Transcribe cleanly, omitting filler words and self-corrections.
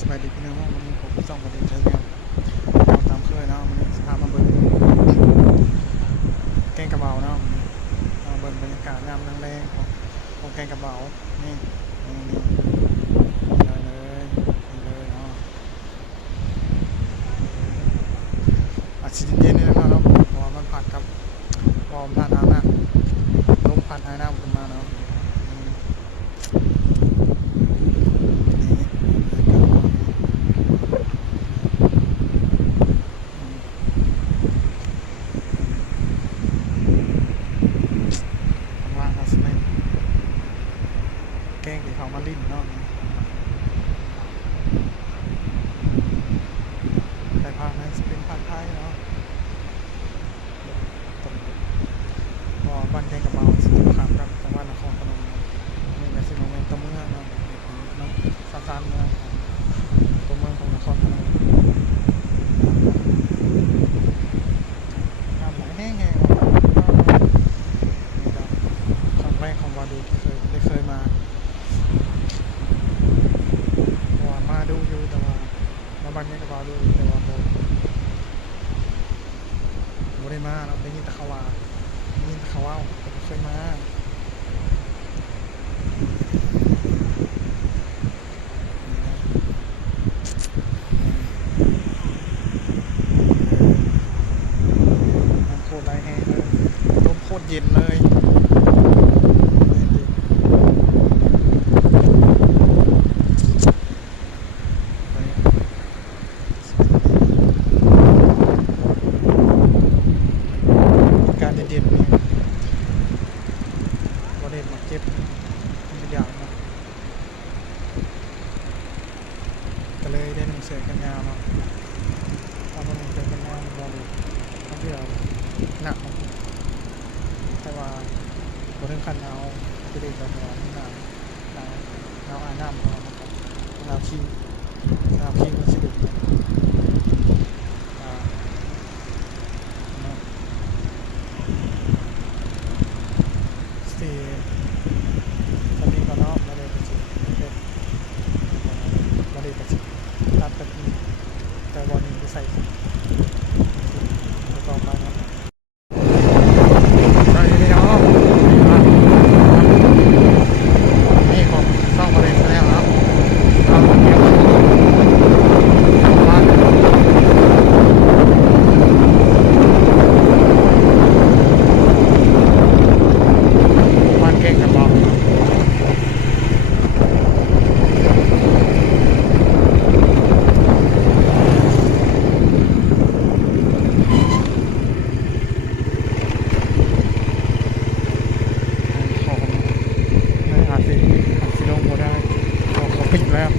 สบายดีพี่น้องวันนี้ผมส่องประเด็นเชิงแนวเราตามเคยเนาะวันนี้พามาเบิ่งแกงกระเบาเนาะมาเบิ่งบรรยากาศยามแรงๆของแกงกระเบานี่เลยเนาะอาจจะเย็นๆนี่นะเนาะเพราะว่ามันผัดกับวอร์มผ่านน้ำนะลมพัดไอ้น้ำขึ้นมาเนาะล่างก็สเนนแกงที่เขามาลิ้นเนาะแต่ภาคนั้นเป็นภาคไทยเนาะพอบ้านแกงกระเบาสิบคำกับจังหวัดนครพนมนี่แหละสิโมเมนต์ตัวเมืองเนาะน้ำซานเมืองตัวเมืองของนครพนมน้ำไหลแห้งๆครั้งแรกของวาดูที่เคยมาว่ามาดูอยู่แต่ว่ามาบ้านแกงกระเบาดูแต่ว่าโบได้มาเราได้ยินแต่เขาว่าแต่เคยมาน้ำโคตรไหลแห้งเลยลมโคตรเย็นเลยการเย็นๆนี่ก็เด่นมาเก็บทุกอย่างเนาะก็เลยได้หนึ่งเสือกันยาวเนาะเอามาหนึ่งเสือกันยาวรอดูเขาเดียวหนักแต่ว่าบนเรื่องคันเอาจะได้แบบว่าหนาวอาน้ำของเราครับหนาวขี้มันสิดุสีตอนนี้ก็รอบมาเลยสิมาเลยสิตัดตะกี้แต่วันนี้จะใส่ต่อไปนะไปนี่เนาะนี่ผมซ่องมาเลยแล้วครับเราเก็บบ้านเก่งกับบอกอาจสิลงโมได้เขาปิดแล้ว